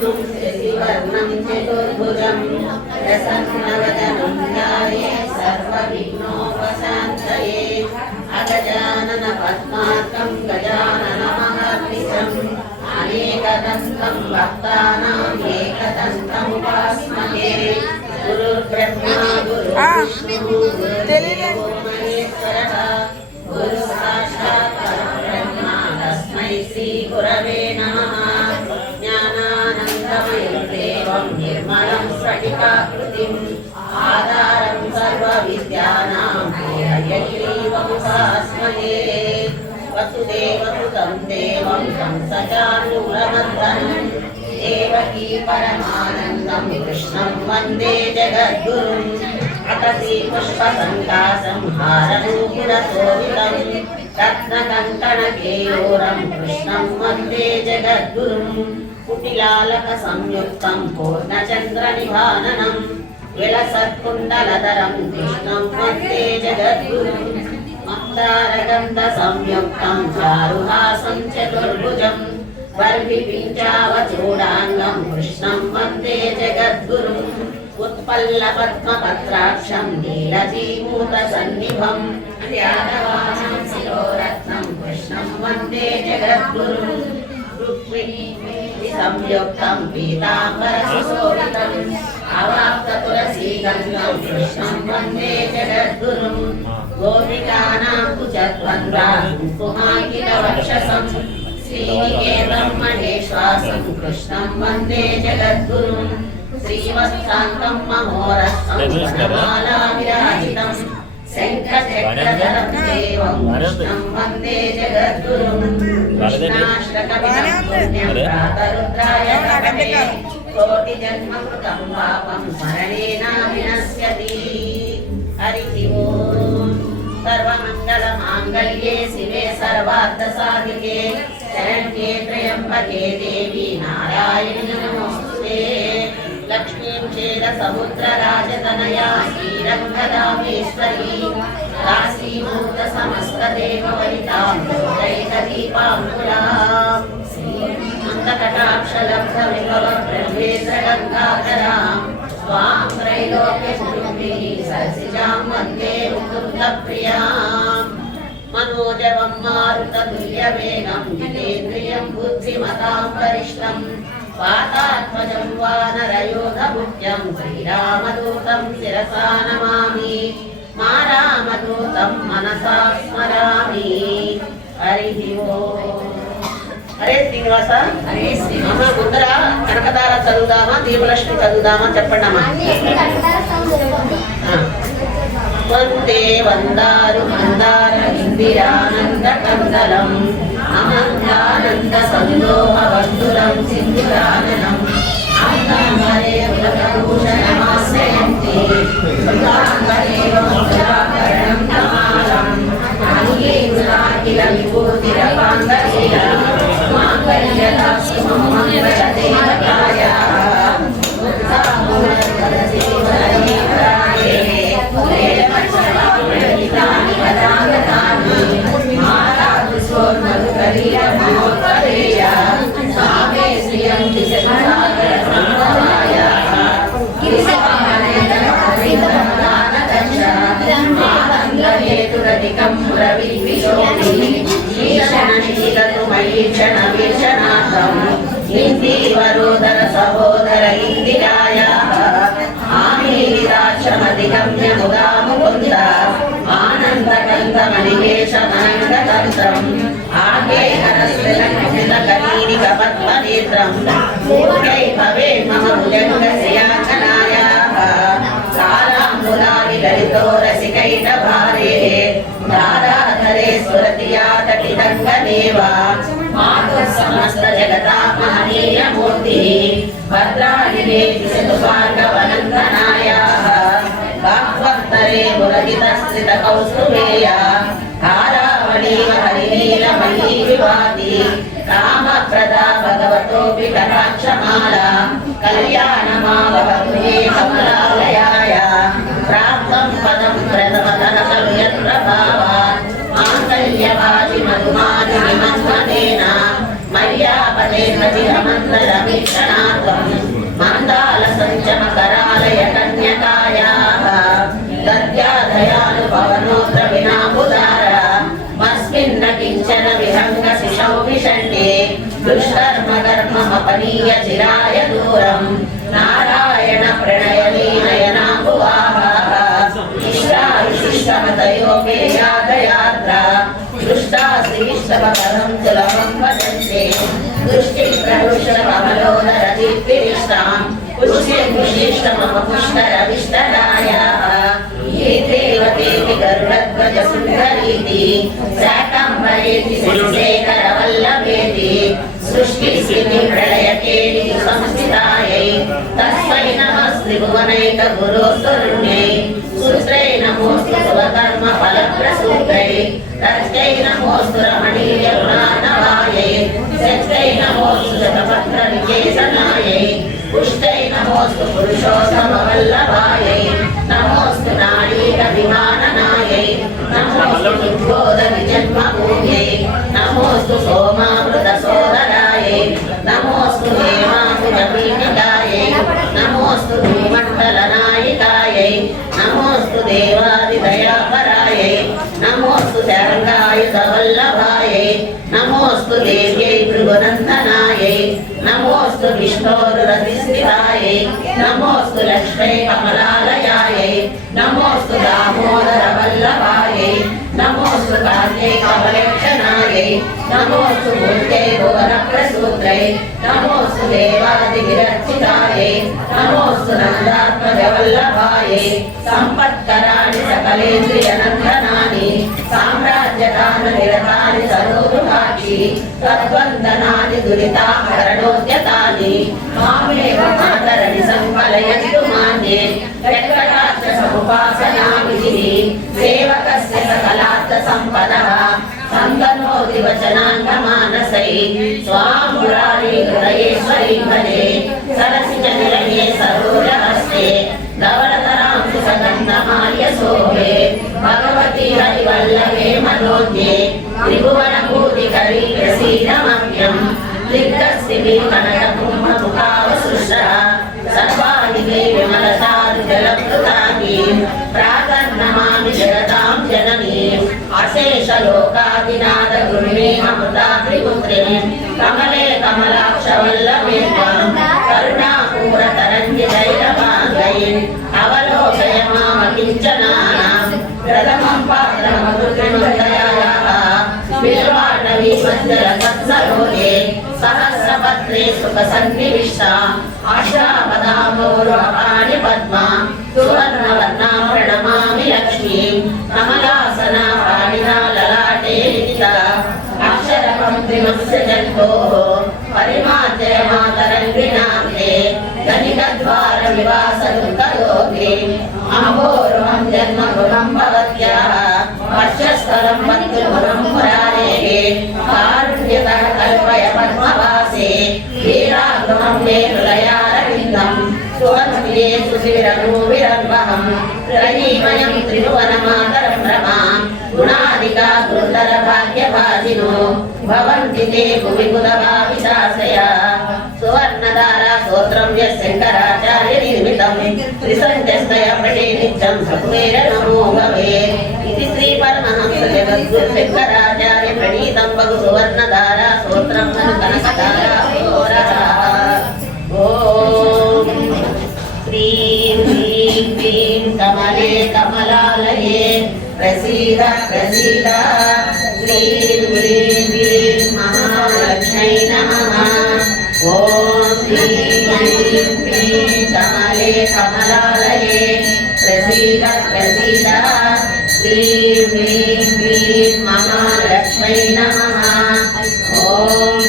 शशिवर्णं चतुर्भुजं प्रसन्नवदनं ध्यायेत् सर्वविघ्नोपशान्तये अगजाननपद्मार्कं गजाननमहर्निशम् अनेकदन्तं भक्तानाम् एकदन्तम् उपास्महे गुरुर्ब्रह्मा गुरुर्विष्णुः गुरुर्देवो महेश्वरः गुरुः साक्षात् परब्रह्म तस्मै श्रीगुरवे नमः ज्ञानानन्दमयं देवं निर्मलं स्फटिकाकृतिम् आधारं सर्वविद्यानां हयग्रीवमुपास्महे वसुदेवसुतं देवं कंसचाणूरमर्दनं देवकी परमानन्दं कृष्णं वन्दे जगद्गुरुम् अतसी पुष्पसङ्कासं हारनूपुरशोभितं रत्नकङ्कणकेयूरं कृष्णं वन्दे जगद्गुरुम् कुटिलालकसंयुक्तं पूर्णचन्द्रनिभाननं विलसत्कुण्डलधरं कृष्णं वन्दे जगद्गुरुम् मन्दारगन्धसंयुक्तं चारुहासं चतुर्भुजं वर्भिपिञ्चावचूडाङ्गं कृष्णं वन्दे जगद्गुरुम् उत्पल्लपद्मपत्राक्षं नीलजीमूतसन्निभं यादवानां शिरोरत्नं कृष्णं वन्दे जगद्गुरुम् रुक्मिणीसंयुक्तं पीताम्बरसुशोभितम् अवाप्ततुलसीगन्धं कृष्णं वन्दे जगद्गुरुम् गोपिकानां कुचद्वन्द्वा कुङ्कुमाङ्कितवक्षसं श्रीनिकेतं महेश्वासं कृष्णं वन्दे जगद्गुरुम् श्रीवत्सान्तं महोरस्तं वनमालाविराजितं शङ्खचक्रधरं देवं कृष्णं वन्दे जगद्गुरुम् कृष्णाष्टकविधं पुण्यं प्रातरुद्राय कपटे कोटिजन्मकृतं पापं स्मरणेनाविनश्यति हरिः ओम् सर्वमङ्गलमाङ्गल्ये शिवे सर्वार्थसाधिके शरण्ये त्र्यम्बके देवी नारायणी नमोस्तुते लक्ष्मीं क्षीरसमुद्रराजतनया श्रीरङ्गदामेश्वरी काशीभूतसमस्तदेववनितां लोकैकदीपाङ्कुरां श्रीमन्तकटाक्षलब्धविभवब्रह्मेन्द्रगङ्गाधरां स्वां त्रैलोक्यकुटुम्बिनीं सरसिजां वन्दे मुकुन्दप्रियां मनोजवं मारुततुल्यवेगं जितेन्द्रियं बुद्धिमतां वरिष्ठं वातात्मजं वानरयोधमुख्यं श्रीरामदूतं शिरसा नमामि मा रामदूतं मनसा स्मरामि हरिः ओम् हरे శ్రీనివాస అమ్మ ముందర కనకదార చదువుదామా దీపలక్ష్మి చదువుదామా చెప్పండి అమ్మా వందే వందారు మందార ఇందిరానంద కందలం అమందానంద సందోహ వందులం సింధురాననం అంగాంబరే పులకభూషణమాశ్రయంతి సుధాంబరేవ ముద్రాకరణం తమాలం అంగే గుణాఖిల విభూతిరపాంగశీల మాంగళ్యదాస్సుమం మంగళదేవతాయ ఉత్సాహోరసీవరయే ప్రేమచవాప్రణితాని వదాగతాని మాతాదు స్వర్మధుకరీరమోత్పరేయ సామే శ్రియం దిశసాగర సంభవాయ గిరిసవామనేతర హరితమదానదక్ష మాతంగహేతురధికం రవిద్విషోమి ఈశనశీలతుమయీక్షణ వీక్షణార్థం ఇందీవరోదర సహోదర ఇందిరాయాః ఆమీరిదాక్షమధిగమ్య ముదా ముకుంద ఆనందకందమనివేశమనందతంత్రం ఆగేహరస్మితకలీనికపద్మనేత్రం పూర్ణై భవే మమ భుజంగశయాచనాయాః కాలాంబులాని లలితో రసికైటభారే దాదాధరే స్ఫురతియాతటిదంగనేవ మాతు సమస్త జగతా మహనీయమూర్తి భద్రాణి దేవి శతుభార్గవనందనాయాః వాగ్వక్తరే మురజితస్థిత కౌస్తుభేయ హారావళీవ హరినీలమయీ విభాతి కామప్రదా భగవతోపి కటాక్షమాల కళ్యాణమావహతు మే కమలాలయాయ ప్రాప్తం పదం ప్రథమతనసవ్యత్ర భావాత్ మాంగళ్యవాది మధుమాధుని మన్మనేన మర్యాపదే ప్రతిరమందరమీక్షణాత్వం गृहीय चिराय दूरं नारायण प्रणयनी नयनाम्बुवाहाः इष्टाविशिष्टमतयो पेयादयात्रा दृष्टा श्रीष्टवपदं सुलभं वदन्ते दृष्टिप्रहृष्टमलोदरदीप्तिरिष्टां पुष्टिर्विशिष्टमपुष्टरविष्टरायाः ये देवतेति गरुडध्वजसुन्दरीति शाकम्भरेति शेखरवल्लभेति सृष्टिस्थितिप्रलयकेति संस्थितायै तस्मै नमः त्रिभुवनैकगुरोस्तुरुण्यै सूत्रै नमोऽस्तु स्वकर्मफलप्रसूत्रै तस्यै नमोऽस्तु रमणीयगुणार्णवायै सत्यै नमोऽस्तु शतपत्रविकेशनायै पुष्टै नमोऽस्तु पुरुषोत्तमवल्लभायै नमोऽस्तु नाडीरभिमाननायै नमोऽस्तु दुर्बोधविजन्मभूम्यै नमोऽस्तु सोमामृतसोदरायै नमोऽस्तु हेमासुरपीठिकायै नमोऽस्तु भूमण्डलनायिकायै नमोऽस्तु देवादिदयापरायै नमोऽस्तु शरङ्गायुधवल्लभायै नमोऽस्तु देव्यै भृगुनन्दनायै नमोऽस्तु विष्णोरुरधिस्थितायै नमोऽस्तु लक्ष्मै कमलालयायै नमोऽस्तु दामोदरवल्लभायै नमोऽस्तु कान्यै कमलेक्षणायै नमोऽस्तु मूर्त्यै भुवनप्रसूत्रै नमोऽस्तु देवादिविरर्चितायै नमोऽस्तु नन्दात्मजवल्लभायै सम्पत्कराणि सकलेन्द्रियनन्दनानि साम्राज्यदाननिरतानि सरोरुहाक्षि तद्वन्दनानि दुरिताहरणोद्यतानि मामेव मातरनि सम्पलयन्तु मान्ये यत्कटाक्षसमुपासनाविधिः सेवकस्य सकलार्थसम्पदः सन्दनोति वचनाङ्गमानसै स्वां मुरारी हृदयेश्वरी भजे सरसिजनिलये सरोजहस्ते धवलतरां सुसगन्धमाल्यशोभे भगवती हरिवल्लभे मनोज्ञे त्रिभुवनभूतिकरी प्रसीदमभ्यम् लिङ्गस्थिति कनककुम्भमुखावसृष्टः सर्वाणि मे विमलसाधुजलप्लुतानि प्रातर्नमामि जगतां जननीम् अशेषलोकादिनाथगृहिणीममृतात्रिपुत्रीं कमले कमलाक्षवल्लभे त्वां करुणापूरतरङ्गितैलपाङ्गैः अवलोकय मामकिञ्चनानां प्रथमं पात्रमधुकृतयाः बिल्वाणवीमज्जलसत्सरोजे सहस्रपत्रे सुखसन्निविष्टा आशापदाम्बोरुहपाणि पद्मा सुवर्णवर्णा प्रणमामि लक्ष्मीं कमलासना पाणिना ललाटे लिखिता अक्षरपङ्क्तिमत्स्यजन्तोः परिमार्जय मातरङ्गिणान्ते गणिकद्वारविवासदुर्गलोके अम्भोरुहं जन्मगृहं भवत्याः वर्षस्थलं बन्धुगृहं मुरारेः कारुण्यतः कल्पय पद्मवासे वीरागृहं मे हृदयारविन्दं सुवत्स्मिये सुशिविरभूविरन्वहं त्रयीमयं त्रिभुवनमातरं रमां गुणादिका गुरुतरभाग्यभाजिनो भवन्ति ते भुवि बुधभाविशासया सुवर्णधारा स्तोत्रं यशङ्कराचार्यनिर्मितं त्रिसन्ध्यस्तयपठे नित्यं सकुबेर नमो भवेत् इति श्रीपरमहंसजगद्गुरुशङ्कराचार्यप्रणीतं भगु सुवर्णधारा स्तोत्रं कनकधारा ॐ श्रीं ह्रीं क्लीं कमले कमलालये प्रसीद प्रसीद श्रीं ह्रीं क्लीं महालक्ष्मै नमः ॐ श्रीं ह्रीं क्लीं कमले कमलालये प्रसीद प्रसीद श्रीं ह्रीं क्लीं महालक्ष्मै नमः ॐ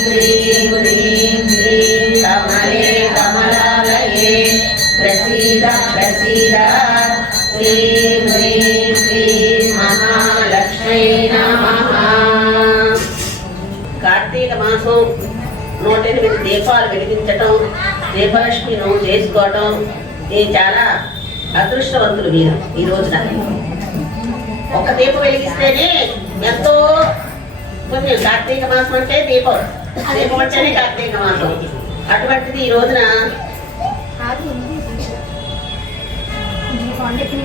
श्रीं ह्रीं क्लीं कमले कमलालये प्रसीद प्रसीद श्रीं ह्रीं क्लीं महालक्ष्मै नमः। కార్తీక మాసం 108 దీపాలు వెలిగించటం, దీపాలక్ష్మి నోము చేసుకోవటం, ఇది చాలా అదృష్టవంతులు మీరు ఈ రోజున. ఒక దీపం వెలిగిస్తేనే ఎంతో పుణ్యం. కార్తీక మాసం అంటే దీపం, దీపం వచ్చేనే కార్తీక మాసం. అటువంటిది ఈ రోజున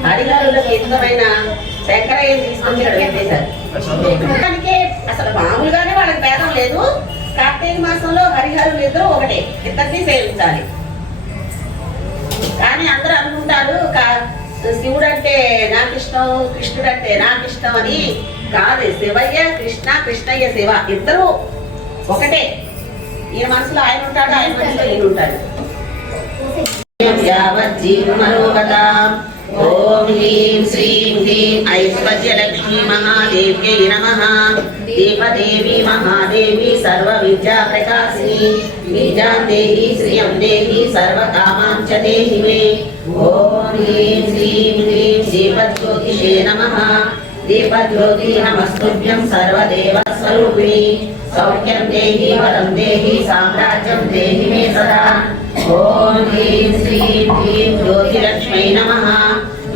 హరిగారులకు ఇష్టమైన శంకరయ్య తీసుకొని ఇక్కడ పెట్టేశారు. అసలు మామూలుగానే వాళ్ళకి భేదం లేదు. కార్తీక మాసంలో హరిహరులు ఇద్దరు ఒకటే, ఇద్దరిని సేవించాలి. కానీ అందరూ అనుకుంటారు శివుడు అంటే నాకు ఇష్టం, కృష్ణుడు అంటే నాకు ఇష్టం అని. కాదు, శివయ్య కృష్ణ, కృష్ణయ్య శివ ఇద్దరు ఒకటే. ఈయన మనసులో ఆయన ఉంటాడు, ఆయన మనసులో ఈయన ఉంటాడు. ఓం హ్రీం శ్రీం హ్రీం ఐశ్వర్యలక్ష్మీ మహాదేవ్యై నమః. దేవదేవి మహాదేవి సర్వ విద్యా ప్రకాశిని, విద్యాం దేహి శ్రియం దేహి సర్వకామాం చ దేహి మే. ఓం హ్రీం శ్రీం హ్రీం దీపజ్యోతిషే నమః. దీపజ్యోతి నమస్తుభ్యం సర్వదేవ స్వరూపిణి. సౌఖ్యం దేహి వరం దేహి సామ్రాజ్యం దేహి మే సదా. ఓం హ్రీం శ్రీం హ్రీం జ్యోతిలక్ష్మై నమః.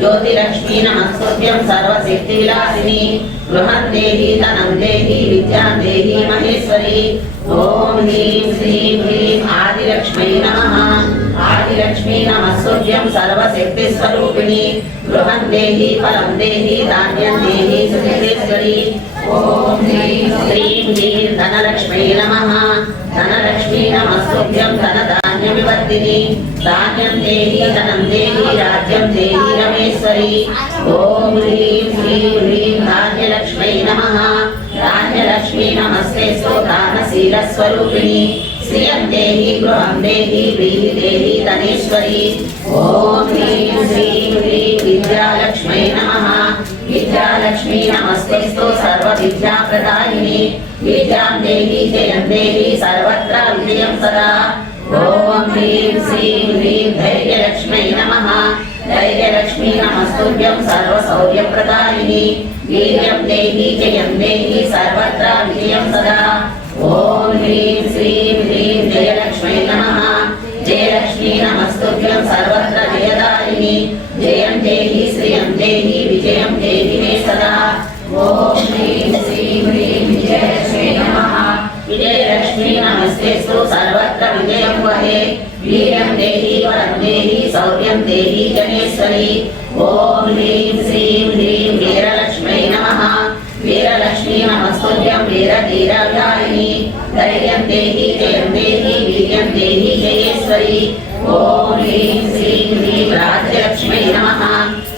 జ్యోతిలక్ష్మీ నమస్తుభ్యం సర్వశక్తి విలాసిని. గృహం దేహి ధనం దేహి విద్యాం దేహి మహేశ్వరి. ఓం హ్రీం శ్రీం హ్రీం ఆదిలక్ష్మై నమః. ఆదిలక్ష్మీ నమస్తుభ్యం సర్వశక్తి స్వరూపిణి. గృహం దేహి ఫలం దేహి ధాన్యం దేహి సుఖేశ్వరి. ఓం హ్రీం శ్రీం హ్రీం ధనలక్ష్మై నమః. ధనలక్ష్మీ నమస్తుభ్యం ధనధాన్య వివర్ధిని. ధాన్యం దేహి ధనం దేహి రాజ్యం దేహి రమేశ్వరి. ఓం హ్రీం శ్రీం హ్రీం ధాన్యలక్ష్మై నమః. ధాన్యలక్ష్మీ నమస్తేస్తు దానశీల స్వరూపిణి. శ్రియం దేహి గృహం దేహి వ్రీహి దేహి ధనేశ్వరి. ఓం హ్రీం శ్రీం హ్రీం విద్యాలక్ష్మై నమః. విద్యాలక్ష్మీ నమస్తేస్తు సర్వ విద్యా ప్రదాయిని. విద్యాం దేహి జయం దేహి సర్వత్ర విజయం సదా. ఓం హ్రీం శ్రీం హ్రీం ధైర్యలక్ష్మై నమః. ధైర్యలక్ష్మీ నమస్తుభ్యం సర్వ శౌర్య ప్రదాయిని. వీర్యం దేహి జయం దేహి సర్వత్ర విజయం సదా. ఓం హ్రీం శ్రీం హ్రీం జయలక్ష్మై నమః. జయలక్ష్మీ నమస్తుభ్యం సర్వత్ర జయదాయిని. జయం దేహి శ్రియం దేహి విజయం దేహి మే సదా. ఓం హ్రీం శ్రీం హ్రీం విజయలక్ష్మీ నమః. విజయలక్ష్మీ నమస్తేస్తు సర్వత్ర విజయం వహే. వీర్యం దేహి వరం దేహి శౌర్యం దేహి జనేశ్వరి. ఓం హ్రీం శ్రీం హ్రీం వీరలక్ష్మై నమః. వీరలక్ష్మీ నమస్తుభ్యం వీరధీరవ్యాయిని. ధైర్యం దేహి జయం దేహి వీర్యం దేహి జయేశ్వరి. ఓం హ్రీం శ్రీం హ్రీం రాజ్యలక్ష్మై నమః.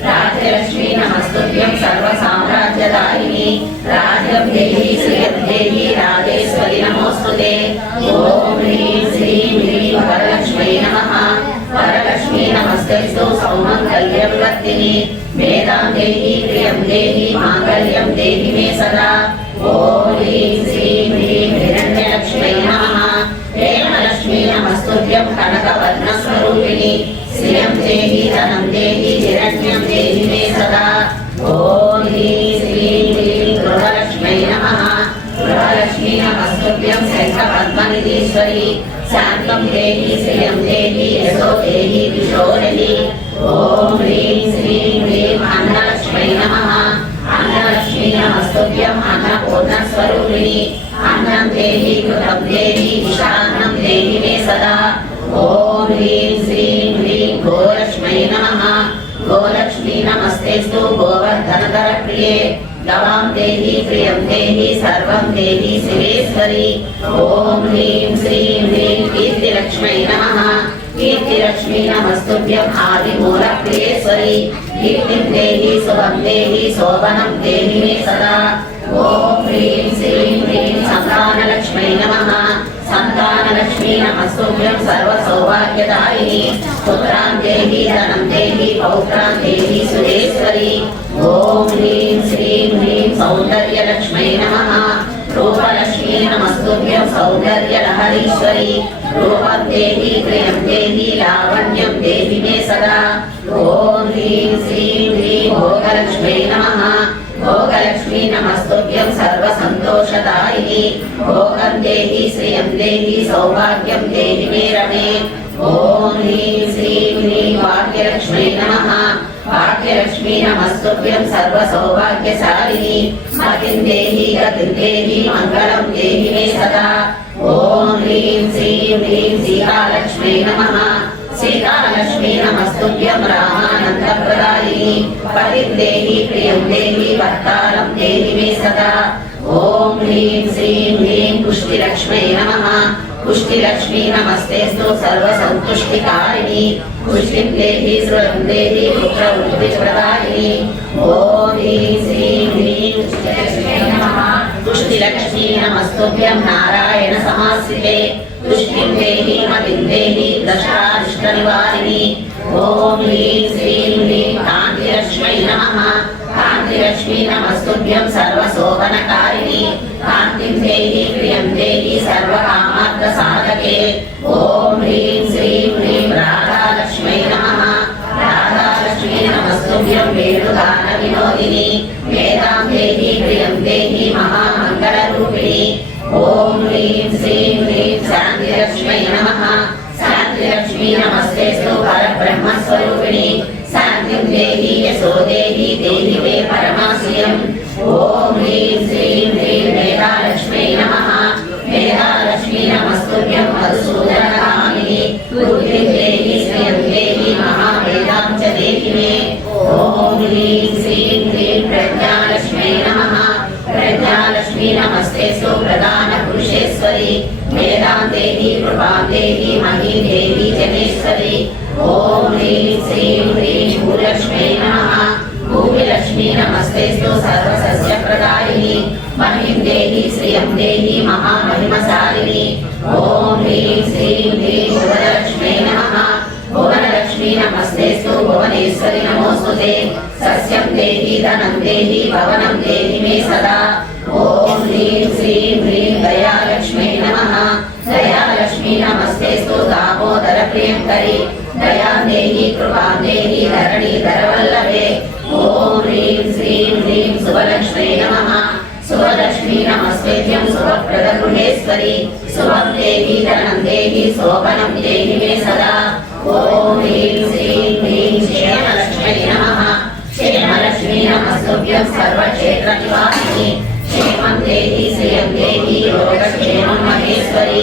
రాజ్యలక్ష్మీ నమస్తుభ్యం సర్వ సామ్రాజ్యదాయిని. రాజ్యం దేహి శ్రియం దేహి రాజేశ్వరి నమోస్తుతే. ఓం హ్రీం శ్రీం హ్రీం వరలక్ష్మై నమః. వరలక్ష్మీ నమస్తేస్తు సౌమంగళ్య వివర్ధిని. వేదాం దేహి ప్రియం దేహి మాంగళ్యం దేహి మే సదా. ఓం హ్రీం శ్రీం హ్రీం హిరణ్యలక్ష్మై నమః. ప్రేమలక్ష్మీ నమస్తుభ్యం కనకవర్ణ స్వరూపిణి. శ్రియం దేహి ధనం దేహి హిరణ్యం దేహి మే సదా. ఓం హ్రీం శ్రీం హ్రీం గృహలక్ష్మై నమః. గృహలక్ష్మీ నమస్తుభ్యం శంఖ పద్మనిధీశ్వరి. శాంతం దేహి శ్రియం దేహి యశో దేహి దిశోరలి. ఓం హ్రీం శ్రీం హ్రీం అన్నలక్ష్మై నమః. అన్నలక్ష్మీ నమస్తుభ్యం అన్నపూర్ణ స్వరూపిణి. అన్నం దేహి కృతం దేహి ఈశాన్నం దేహి మే సదా. ఓం హ్రీం శ్రీం హ్రీం గోలక్ష్మై నమః. గోలక్ష్మీ నమస్తేస్తు గోవర్ధనధర ప్రియే. గవాం దేహి ప్రియం దేహి సర్వం దేహి శివేశ్వరి. ఓం హ్రీం శ్రీం హ్రీం కీర్తిలక్ష్మై నమః. కీర్తిలక్ష్మీ నమస్తుభ్యం ఆదిమూల ప్రియేశ్వరి. కీర్తిం దేహి శుభం దేహి శోభనం దేహి మే సదా. ఓం హ్రీం శ్రీం హ్రీం సంతానలక్ష్మై నమః. సంతానలక్ష్మీ నమస్తుభ్యం సర్వ సౌభాగ్యదాయిని. పుత్రాన్ దేహి ధనం దేహి పౌత్రాన్ దేహి సురేశ్వరి. ఓం హ్రీం శ్రీం హ్రీం సౌందర్యలక్ష్మై నమః. రూపలక్ష్మీ నమస్తుభ్యం సౌందర్యలహరీశ్వరి. రూపం దేహి ప్రియం దేహి లావణ్యం దేహి మే సదా. ఓం హ్రీం శ్రీం హ్రీం భోగలక్ష్మై నమః. భోగలక్ష్మీ నమస్తుభ్యం సర్వ సంతోషదాయిని. భోగం దేహి శ్రియం దేహి సౌభాగ్యం దేహి మే రమే. ఓం హ్రీం శ్రీం హ్రీం భాగ్యలక్ష్మై నమః. భాగ్యలక్ష్మీ నమస్తుభ్యం సర్వ సౌభాగ్యశాలిని. మతిం దేహి గతిం దేహి మంగళం దేహి మే సదా. ఓం హ్రీం శ్రీం హ్రీం సీతాలక్ష్మై నమః. సీతాలక్ష్మీ నమస్తుభ్యం రామానందప్రదాయిని. పతిం దేహి ప్రియం దేహి భర్తారం దేహి మే సదా. ఓం హ్రీం శ్రీం హ్రీం పుష్టిలక్ష్మై నమః పుష్టిలక్ష్మీ నమస్తేస్తు సర్వసంతుష్టికారిణి పుష్టిం దేహి శ్రుతం దేహి పుత్రవృద్ధిప్రదాయిని ఓం హ్రీం శ్రీం హ్రీం పుష్టిలక్ష్మై నమః పుష్టిలక్ష్మీ నమస్తుభ్యం నారాయణ సమాశ్రితే పుష్టిం దేహి మతిం దేహి దశారిష్ట నివారిణి ఓం హ్రీం శ్రీం హ్రీం కాంతిలక్ష్మై నమః కాంతిలక్ష్మీ నమస్తుభ్యం సర్వశోభనకారిణి కాంతిం దేహి ప్రియం దేహి సర్వకామార్థ సాధకే ఓం హ్రీం శ్రీం హ్రీం రాధాలక్ష్మై నమః రాధాలక్ష్మీ నమస్తుభ్యం వేణుగాన వినోదిని వేదాం దేహి ప్రియం దేహి మహామంగళ రూపిణి ఓం హ్రీం శ్రీం హ్రీం శాంతిలక్ష్మై నమః శాంతిలక్ష్మీ నమస్తేస్తు పరబ్రహ్మస్వరూపిణి శాంతిం దేహి యశో దేహి దేహి మే పరమాశ్రయం ఓం హ్రీం శ్రీం హ్రీం మేధాలక్ష్మై నమః మేధాలక్ష్మీ నమస్తుభ్యం మధుసూదనకామిని బుద్ధిం దేహి శ్రియం దేహి మహావేదాం చ దేహి మే ఓం హ్రీం శ్రీం హ్రీం ప్రజ్ఞాలక్ష్మై నమః ప్రజ్ఞాలక్ష్మీ నమస్తేస్తు ప్రధాన పురుషేశ్వరి మేధాం దేహి కృపాం దేహి మహీం దేహి జనేశ్వరి ఓం హ్రీం శ్రీం హ్రీం భూలక్ష్మై నమః భూమిలక్ష్మీ నమస్తేస్తు సర్వసస్యప్రదాయిని మహీం దేహి శ్రియం దేహి మహామహిమశాలిని ఓం హ్రీం శ్రీం హ్రీం భువనలక్ష్మై నమః భువనలక్ష్మీ నమస్తేస్తు భువనేశ్వరి నమోస్తుతే సస్యం దేహి ధనం దేహి భవనం దేహి మే సదా ఓం హ్రీం శ్రీం హ్రీం దయాలక్ష్మై నమః దయాలక్ష్మీ నమస్తేస్తు దామోదర ప్రియంకరి దయాం దేహి కృపాం దేహి ధరణీధర వల్లభే ఓం హ్రీం శ్రీం హ్రీం శుభలక్ష్మై నమః శుభలక్ష్మీ నమస్తేత్యం శుభప్రద గృహేశ్వరి శుభం దేహి ధనం దేహి శోభనం దేహి మే సదా ఓం హ్రీం శ్రీం హ్రీం క్షేమలక్ష్మై నమః క్షేమలక్ష్మీ నమస్తుభ్యం సర్వక్షేత్ర నివాసిని క్షేమం దేహి శ్రియం దేహి యోగక్షేమం మహేశ్వరి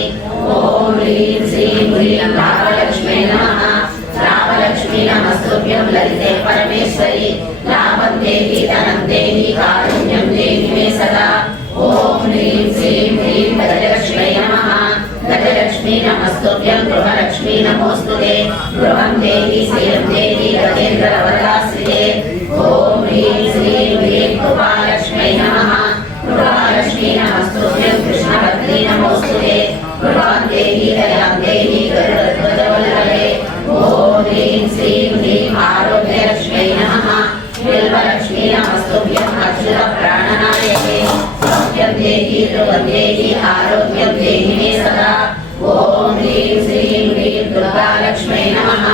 ఓం హ్రీం శ్రీం హ్రీం లాభలక్ష్మై నమః లాభలక్ష్మీ నమస్తుభ్యం లలితే పరమేశ్వరి లాభం దేహి ధనం దేహి కారుణ్యం దేహి మే సదా ఓం హ్రీం శ్రీం హ్రీం గజలక్ష్మై నమః గజలక్ష్మీ నమస్తుభ్యం గృహలక్ష్మీ నమోస్తుతే గృహం దేహి శ్రియం దేహి గజేంద్ర వరదాశ్రితే ఓం హ్రీం శ్రీం హ్రీం కృపాలక్ష్మై నమః కృపాలక్ష్మీ నమస్తుభ్యం కృష్ణభద్రీ నమోస్తుతే కృపాం దేహి దయాం దేహి గరుడధ్వజవల్లభే ఓం హ్రీం శ్రీం హ్రీం ఆరోగ్యలక్ష్మై నమః బిల్వలక్ష్మీ నమస్తుభ్యం అచ్యుత ప్రాణనాయకే సౌఖ్యం దేహి ధ్రువం దేహి ఆరోగ్యం దేహి మే సదా ఓం హ్రీం శ్రీం హ్రీం దుర్గాలక్ష్మై నమః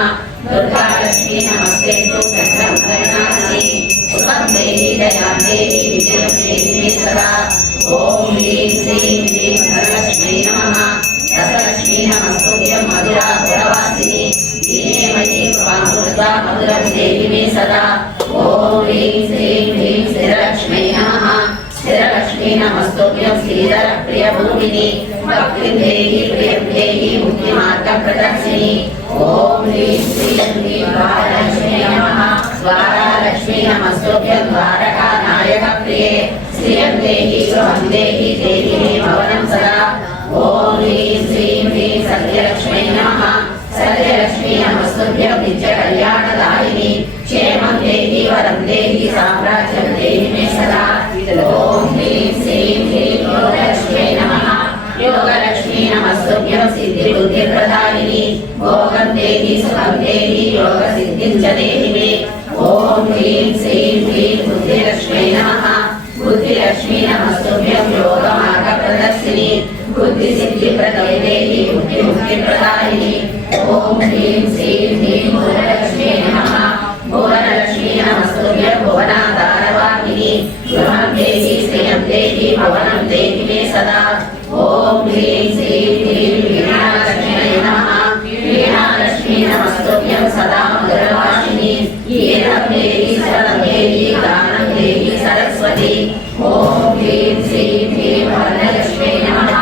దుర్గాలక్ష్మీ నమస్తేస్తు చక్రధరనాశి సుఖం దేహి దయాం దేహి విజయం దేహి మే సదా ఓం హ్రీం శ్రీం హ్రీం ధనలక్ష్మై నమః రసలక్ష్మీ నమస్తుభ్యం మధురా పురవాసిని దీనేమయీ కృపాం కృత్వా మధురం దేహి మే సదా ఓం హ్రీం శ్రీం హ్రీం స్థిరలక్ష్మై నమః స్థిరలక్ష్మీ నమస్తుభ్యం శ్రీధర ప్రియభూమిని భక్తిం దేహి ప్రియం దేహి ముక్తిమార్గ ప్రదర్శిని ఓం హ్రీం శ్రీం హ్రీం ద్వారలక్ష్మీ నమః ద్వారలక్ష్మీ నమస్తుభ్యం ద్వారకా నాయక ప్రియే శ్రియం దేహి గృహం దేహి దేహి మే భవనం సదా ఓం హ్రీం శ్రీం హ్రీం సత్యలక్ష్మై నమః సత్యలక్ష్మీ నమస్తుభ్యం నిత్య కళ్యాణదాయిని క్షేమం దేహి వరం దేహి సామ్రాజ్యం దేహి మే సదా ఓం హ్రీం శ్రీం హ్రీం యోగలక్ష్మై నమః యోగలక్ష్మీ నమస్తుభ్యం సిద్ధి బుద్ధి ప్రదాయిని భోగం దేహి సుఖం దేహి యోగ సిద్ధిం చ దేహి మే ఓం హ్రీం శ్రీం హ్రీం బుద్ధిలక్ష్మై నమః బుద్ధిలక్ష్మీ నమస్తుభ్యం యోగ మార్గ ప్రదర్శిని బుద్ధి సిద్ధి ప్రదే దేహి బుద్ధి ముక్తి ప్రదాయిని ఓం హ్రీం శ్రీం హ్రీం భువనలక్ష్మీ నమః భువనలక్ష్మీ నమస్తుభ్యం భువనాధారవాహిని గృహం దేహి శ్రియం దేహి భవనం దేహి మే సదా ఓం హ్రీం శ్రీం హ్రీం వీణాలక్ష్మై నమః వీణాలక్ష్మీ నమస్తుభ్యం సదా మధురవాసిని గీతం దేహి స్వరం దేహి గానం దేహి సరస్వతి ఓం హ్రీం శ్రీం హ్రీం వర్ణలక్ష్మై నమః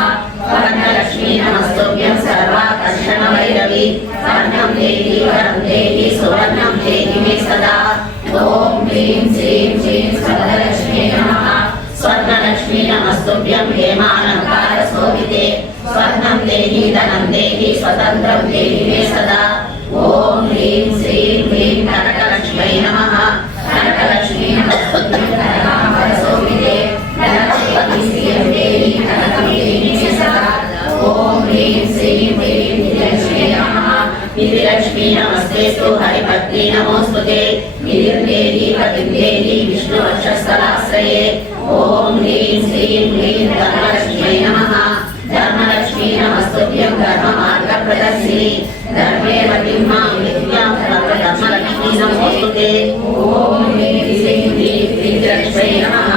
వర్ణలక్ష్మీ నమస్తుభ్యం సర్వాకర్షణ వైరవి వర్ణం దేహి వరం దేహి సువర్ణం దేహి మే సదా ఓం హ్రీం శ్రీం హ్రీం స్వర్ణలక్ష్మీ నమః स्वर्णलक्ष्मी नमस्तुभ्यं हेमालंकार शोभिते स्वर्णं देहि धनं देहि स्वतन्त्रं देहि मे सदा ओम ह्रीं श्रीं ह्रीं कनकलक्ष्म्यै नमः कनकलक्ष्मी नमस्तुभ्यं कनकांबर शोभिते धनलक्ष्मी श्रियं देहि कनकं देहि मे सदा ओम ह्रीं श्रीं ह्रीं निधिलक्ष्म्यै नमः निधिलक्ष्मी नमस्तेस्तु हरिपत्नी नमोस्तुते निधिर्देहि पतिर्देहि विष्णुवक्षस्थलाश्रये ओम ह्रीं श्रीं ह्रीं धनलक्ष्म्यै नमः धर्मलक्ष्मी नमस्तुभ्यं धर्ममार्गप्रदर्शिनी धर्मे वतिम्मां विद्यां धर्मलक्ष्मी नमोस्तुते ओम ह्रीं श्रीं ह्रीं प्रीतिलक्ष्म्यै नमः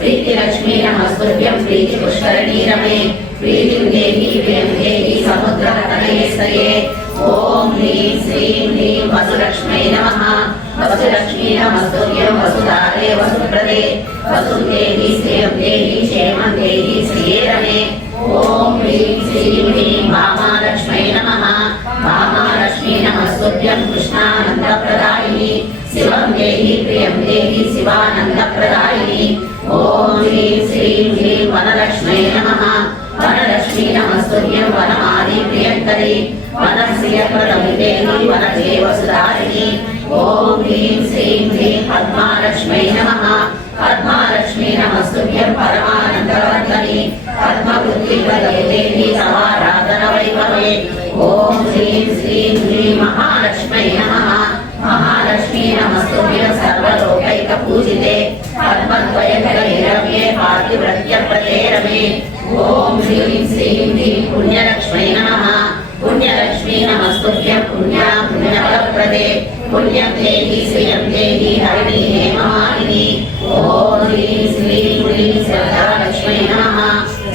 प्रीतिलक्ष्मी नमस्तुभ्यं प्रीतिपुष्करिणी रमे प्रीतिं देहि प्रियं देहि समुद्रतनयेस्तये ओम ह्रीं श्रीं ह्रीं वसुलक्ष्म्यै नमः वसुलक्ष्मी नमस्तुभ्यं वसुधारे वसुप्रदे वसुं देहि श्रियं देहि क्षेमं देहि श्रिये रमे ओम ह्रीं श्रीं ह्रीं वामालक्ष्म्यै नमः वामालक्ष्मी नमस्तुभ्यं कृष्णानन्दप्रदायिनी शिवं देहि प्रियं देहि शिवानन्दप्रदायिनी ओम ह्रीं श्रीं ह्रीं वनलक्ष्म्यै नमः वनलक्ष्मी नमस्तुभ्यं वनमाली प्रियङ्करी वनश्रियप्रदं देहि वनदेव सुधारिणी ओम ह्रीं श्रीं ह्रीं पद्मालक्ष्म्यै नमः पद्मालक्ष्मी नमस्तुभ्यं परमानन्दवर्धनी पद्मवृत्तिप्रदे देहि तवाराधनवैभवे ओम ह्रीं श्रीं ह्रीं महालक्ष्म्यै नमः महालक्ष्मी नमस्तुभ्यं सर्वलोकैकपूजिते पद्मद्वयधरे पातिव्रत्यप्रदे रमे ओम ह्रीं श्रीं ह्रीं पुण्यलक्ष्म्यै नमः पुण्यलक्ष्मी नमस्तुभ्यं पुण्यां पुण्यफलप्रदे पुण्यं देहि श्रियं देहि हरिणी हेममालिनी ओम ह्रीं श्रीं ह्रीं श्रद्धालक्ष्म्यै नमः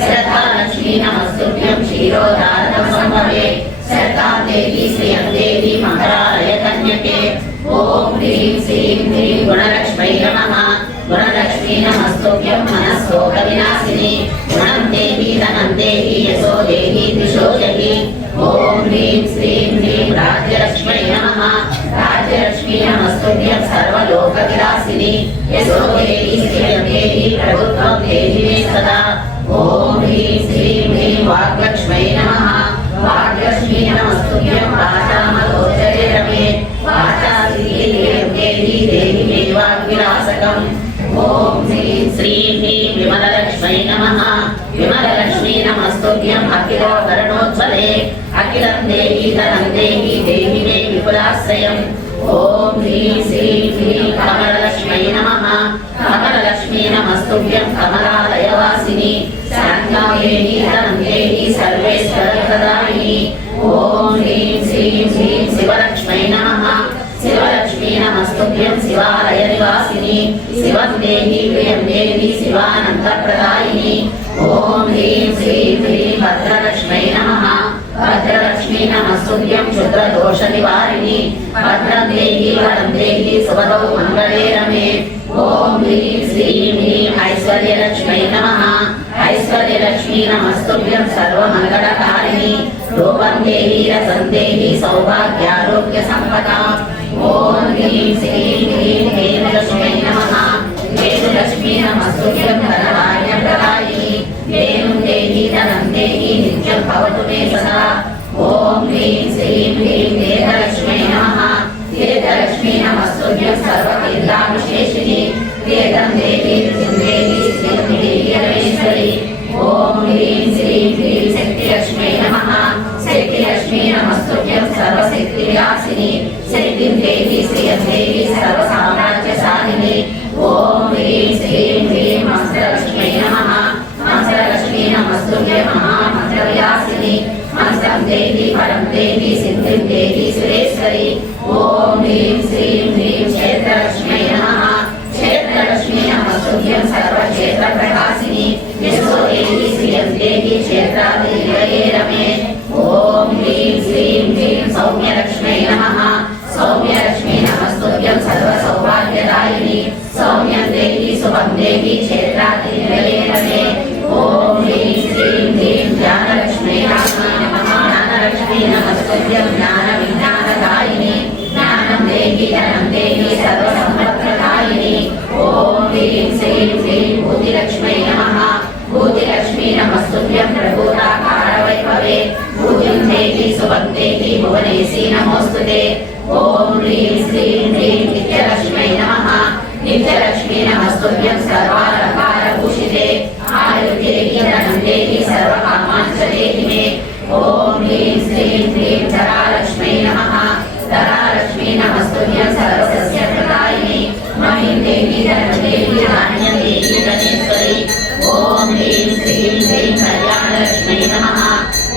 श्रद्धालक्ष्मी नमस्तुभ्यं क्षीरोदारसम्भवे श्रद्धां देहि श्रियं देहि मकरालय कन्यके ओम ह्रीं श्रीं ह्रीं गुणलक्ष्म्यै नमः गुणलक्ष्मी नमस्तुभ्यं मनस्सोकविनाशिनी गुणं देहि धनं देहि यशो देहि दिशो जहि ओम ह्रीं श्रीं ह्रीं राज्यलक्ष्म्यै नमः राज्यलक्ष्मी नमस्तुभ्यं सर्वलोकविलासिनी यशो देहि श्रियं देहि प्रभुत्वं देहि मे सदा ओम ह्रीं श्रीं ह्रीं वाग्लक्ष्म्यै नमः वाग्लक्ष्मी नमस्तुभ्यं वाचामगोचरे रमे वाचासिद्धिं देहि देहि मे वाग्विलासकम् ओम ह्रीं श्रीं ह्रीं विमललक्ष्म्यै नमः विमललक्ष्मी नमस्तुभ्यं अखिलोकरणोज्ज्वले अखिलं देहि धनं देहि देहि मे विपुलाश्रयम् ओम ह्रीं श्रीं ह्रीं कमललक्ष्म्यै नमः कमललक्ष्मी नमस्तुभ्यं कमलालयवासिनी शान्तां देहि धनं देहि सर्वेश्वरप्रदायिनी ओम ह्रीं श्रीं ह्रीं शिवलक्ष्म्यै नमः शिवलक्ष्मी नमस्तुभ्यं शिवालय निवासिनी शिवं देहि प्रियं देहि शिवानन्दप्रदायिनी ओम ह्रीं श्रीं ह्रीं भद्रलक्ष्म्यै नमः भद्रलक्ष्मी नमस्तुभ्यं क्षुद्रदोषनिवारिणी भद्रं देहि वरं देहि सुभदौ मङ्गले रमे ओम ह्रीं श्रीं ह्रीं ऐश्वर्यलक्ष्म्यै नमः ऐश्वर्यलक्ष्मी नमस्तुभ्यं सर्वमङ्गलकारिणी रूपं देहि रसं देहि सौभाग्यारोग्यसम्पदाम् ओम ह्रीं श्रीं ह्रीं वेणुलक्ष्म्यै नमः वेणुलक्ष्मी नमस्तुभ्यं धनधान्यप्रदायिनी वेणुं देहि धनं देहि नित्यं भवतु मे सदा ओम ह्रीं श्रीं ह्रीं वेदलक्ष्म्यै नमः वेदलक्ष्मी नमस्तुभ्यं सर्वतीर्थाभिषेचिनी वेदं देहि ऋतिं देहि श्रियं देहि रमेश्वरी ओम ह्रीं श्रीं ह्रीं शक्तिलक्ष्म्यै नमः शक्तिलक्ष्मी नमस्तुभ्यं सर्वशक्तिविलासिनी शक्तिं देहि श्रियं देहि सर्वसाम्राज्यशालिनी ओम ह्रीं श्रीं ह्रीं मंत्रलक्ष्म्यै नमः मंत्रलक्ष्मी नमस्तुभ्यं महामन्त्रविलासिनी मंत्रं देहि परं देहि सिद्धिं देहि सुरेश्वरी ओम ह्रीं श्रीं ह्रीं क्षेत्रलक्ष्म्यै नमः क्षेत्रलक्ष्मी नमस्तुभ्यं सर्वक्षेत्रप्रकाशिनी यशो देहि श्रियं देहि क्षेत्राधिपतये रमे ओम ह्रीं श्रीं ह्रीं सौम्यलक्ष्म्यै नमः सौम्यलक्ष्मी नमस्तुभ्यं सर्वसौभाग्यदायिनी सौम्यं देहि शुभं देहि क्षेत्राधिपतये रमे ओम ह्रीं श्रीं ह्रीं ज्ञानलक्ष्म्यै नमः ज्ञानलक्ष्मी नमस्तुभ्यं ज्ञानविज्ञानदायिनी ज्ञानं देहि धनं देहि सर्वसम्पत्प्रदायिनी ओम ह्रीं श्रीं ह्रीं बुद्धिलक्ष्म्यै नमस्तुभ्यं सर्वालंकारभूषिते आयुर्देहि धनं देहि सर्वकामान् च देहि मे। ॐ ह्रीं श्रीं क्लीं धरालक्ष्मी नमः। धरालक्ष्मी नमस्तुभ्यं सर्वसस्यप्रदायिनी महीं देहि धनं देहि धान्यं देहि धनेश्वरी। ॐ ह्रीं श्रीं क्लीं कल्याणलक्ष्मी नमः।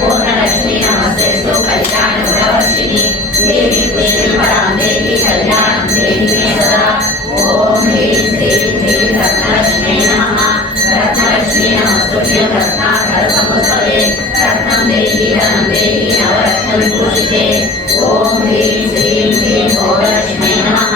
पूर्णलक्ष्मी नमस्तेस्तु कल्याणगुणवर्षिणि देवी पुष्टिं परां देहि कल्याणं देहि मे सदा। ॐ ह्रीं श्रीं क्लीं रत्नलक्ष्मी नमः। रत्नलक्ष्मी नमस्तुभ्यं रत्नाकरसमुत्सवे रत्नं देहि धनं देहि नवरत्नविभूषिते। ॐ ह्रीं श्रीं क्लीं भोगलक्ष्मी नमः।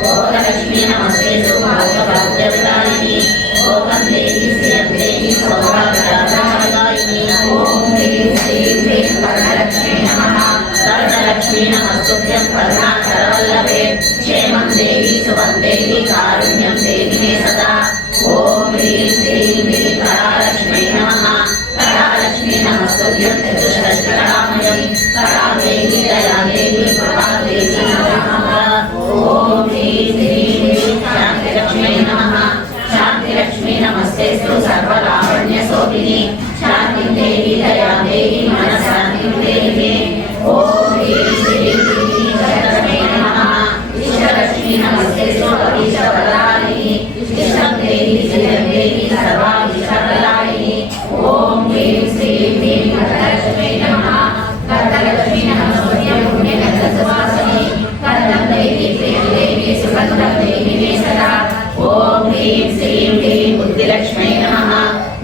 भोगलक्ष्मी नमस्तेस्तु भोगभाग्यप्रदायिनी भोगं देहि श्रियं देहि सौभाग्यप्रदायिनी। ॐ ह्रीं श्रीं क्लीं कर्णलक्ष्मी नमः। कर्णलक्ष्मी नमस्तुभ्यं करुणाकरवल्लभे क्षेमं देहि सुखं देहि कारुण्यं देहि मे सदा। ॐ ह्रीं श्रीं क्लीं कलालक्ष्मी नमः। कलालक्ष्मी नमस्तुभ्यं चतुष्षष्टिकलामयी कलां देहि दयां देहि कृपां देहि नमः। ॐ ह्रीं श्रीं क्लीं शान्तिलक्ष्मी नमः। शान्तिलक्ष्मी नमस्तेस्तु सर्वलावण्यशोभिनी शान्तिं देहि दयां देहि मनःशान्तिं देहि मे। ॐ ह्रीं श्रीं क्लीं इष्टलक्ष्मी नमः। इष्टलक्ष्मी नमस्तेस्तु अभीष्टवरदायिनी इष्टं देहि श्रियं देहि सर्वाभीष्टप्रदायिनी। ॐ ह्रीं श्रीं क्लीं वरदलक्ष्मी नमः। वरदलक्ष्मी नमस्तुभ्यं पुण्यगन्धसुवासिनी कन्दं देहि प्रियं देहि सुगन्धं देहि मे सदा। ॐ ह्रीं श्रीं क्लीं बुद्धिलक्ष्मी नमः।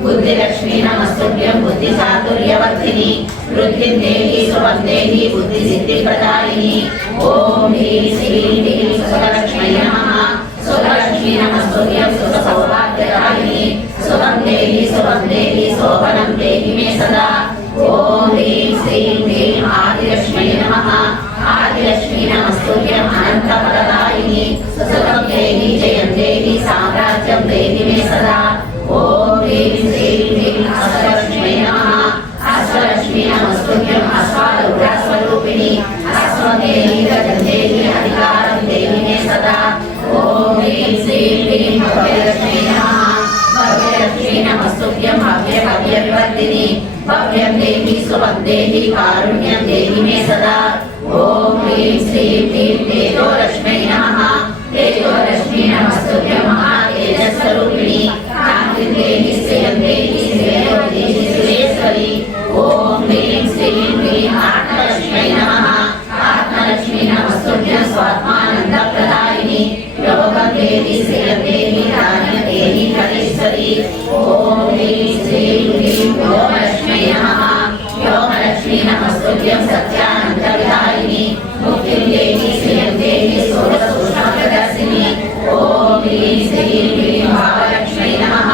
बुद्धिलक्ष्मी नमस्तुभ्यं बुद्धिचातुर्यवर्धिनी वृद्धिं देहि सुखं देहि बुद्धिसिद्धिप्रदायिनी। ॐ ह्रीं श्रीं क्लीं सुखलक्ष्मी नमः। सुखलक्ष्मी नमस्तुभ्यं सुखसौभाग्यदायिनी सुखं देहि शोभनं देहि मे सदा। ॐ ह्रीं श्रीं क्लीं आदिलक्ष्मी नमः। आदिलक्ष्मी नमस्तुभ्यं अनन्तफलदायिनी सुखं देहि जयं देहि साम्राज्यं देहि मे सदा। ॐ ह्रीं श्रीं क्लीं अष्टलक्ष्मी नमः। अष्टलक्ष्मी नमस्तुभ्यं अश्वारूढस्वरूपिणी अश्वं देहि गजं देहि अधिकारं देहि मे सदा। ॐ ह्रीं श्रीं क्लीं भव्यलक्ष्मी नमः। भव्यलक्ष्मी नमस्तुभ्यं भव्यविवर्धिनी भव्यं देहि सुखं देहि कारुण्यं देहि मे सदा। ॐ ह्रीं श्रीं क्लीं तेजोलक्ष्मी नमः। तेजोलक्ष्मी नमस्तुभ्यं महातेजस्वरूपिणी कान्तिं देहि श्रियं देहि श्रेयो देहि सुरेश्वरी। ॐ ह्रीं श्रीं क्लीं आत्मलक्ष्मी नमः। आत्मलक्ष्मी नमस्तुभ्यं स्वात्मानन्दप्रदायिनी योगं देहि श्रियं देहि धान्यं देहि धनेश्वरी। ॐ ह्रीं श्रीं क्लीं योगलक्ष्मी नमः। योगलक्ष्मी नमस्तुभ्यं सत्यानन्दविदायिनी मुक्तिं देहि श्रियं देहि षोडशभूषणप्रदर्शिनी। ॐ ह्रीं श्रीं क्लीं भावलक्ष्मी नमः।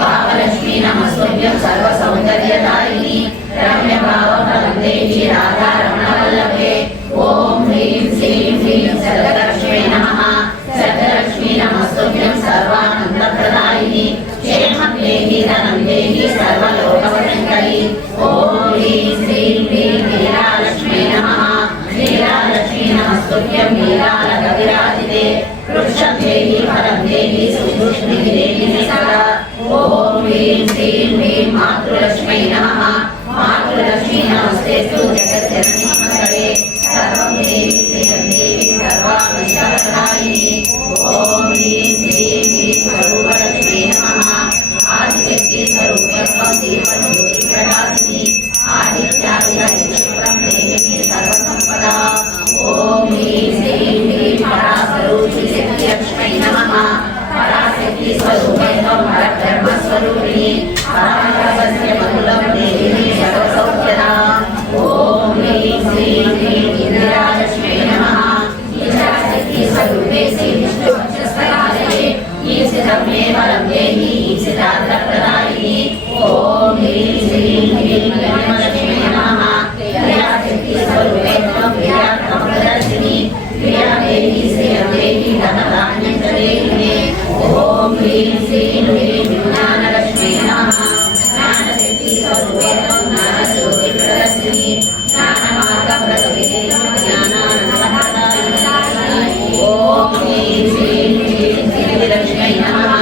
भावलक्ष्मी नमस्तुभ्यं सर्वसौन्दर्यदायिनी रम्यभावफलं देहि राधारमणवल्लभे। ॐ ह्रीं श्रीं क्लीं सर्गलक्ष्मी नमः। सर्गलक्ष्मी नमस्तुभ्यं सर्वानन्दप्रदायिनी क्षेमं देहि धनं देहि सर्वलोकवशङ्करी। ॐ ह्रीं श्रीं क्लीं लीलालक्ष्मी नमः। लीलालक्ष्मी नमस्तुभ्यं लीलालकविराजिते वृक्षं देहि फलं देहि सुपुष्टिं देहि मे सदा। ॐ ह्रीं श्रीं क्लीं मातृलक्ष्मी नमः। मातृलक्ष्मी नमस्तेस्तु जगज्जननी मंगले सर्वं देहि श्रियं देहि सर्वाभीष्टप्रदायिनी। ॐ ह्रीं श्रीं क्लीं स्वरूपलक्ष्मी नमः। आदिशक्ति स्वरूपत्वं दीपज्योतिप्रकाशिनी आदित्यादिनक्षत्रं देहि मे सर्वसम्पदा। ॐ ह्रीं श्रीं क्लीं परास्वरूपिणी शक्तिलक्ष्मी नमः। पराशक्ति स्वरूपत्वं परब्रह्मस्वरूपिणी पराशक्तिस्य बहुलं देहि मे सर्वसौख्यदाम्। ॐ ह्रीं श्रीं क्लीं इंदिरालक्ष्मी नमः। इंदिराशक्ति स्वरूपे श्री विष्णुपक्षस्थलालये ईप्सितं मे वरं देहि ईप्सितार्थप्रदायिनी। ॐ ह्रीं श्रीं क्लीं लक्ष्मी नमः। क्रियाशक्ति स्वरूपे त्वं क्रियार्थं प्रदर्शिनी क्रिया देहि श्रियं देहि धनधान्यं च देहि मे। ॐ ह्रीं श्रीं क्लीं ज्ञानलक्ष्मी नमः। ज्ञानशक्ति स्वरूपे त्वं ज्ञानज्योतिप्रदर्शिनी ज्ञानमार्गप्रदविदे ज्ञानानन्दप्रदायिनी। ॐ ह्रीं श्रीं क्लीं सिद्धिलक्ष्मी नमः।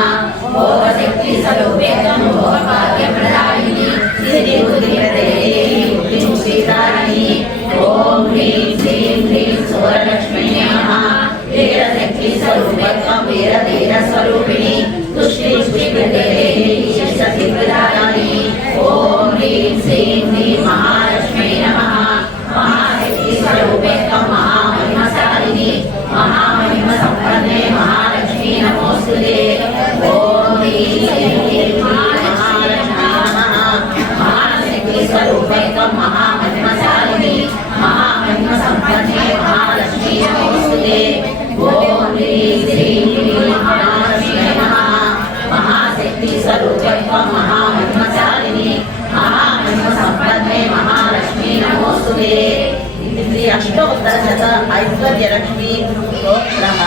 అష్టోత్తర శత ఐశ్వర్యలక్ష్మి స్తోత్రః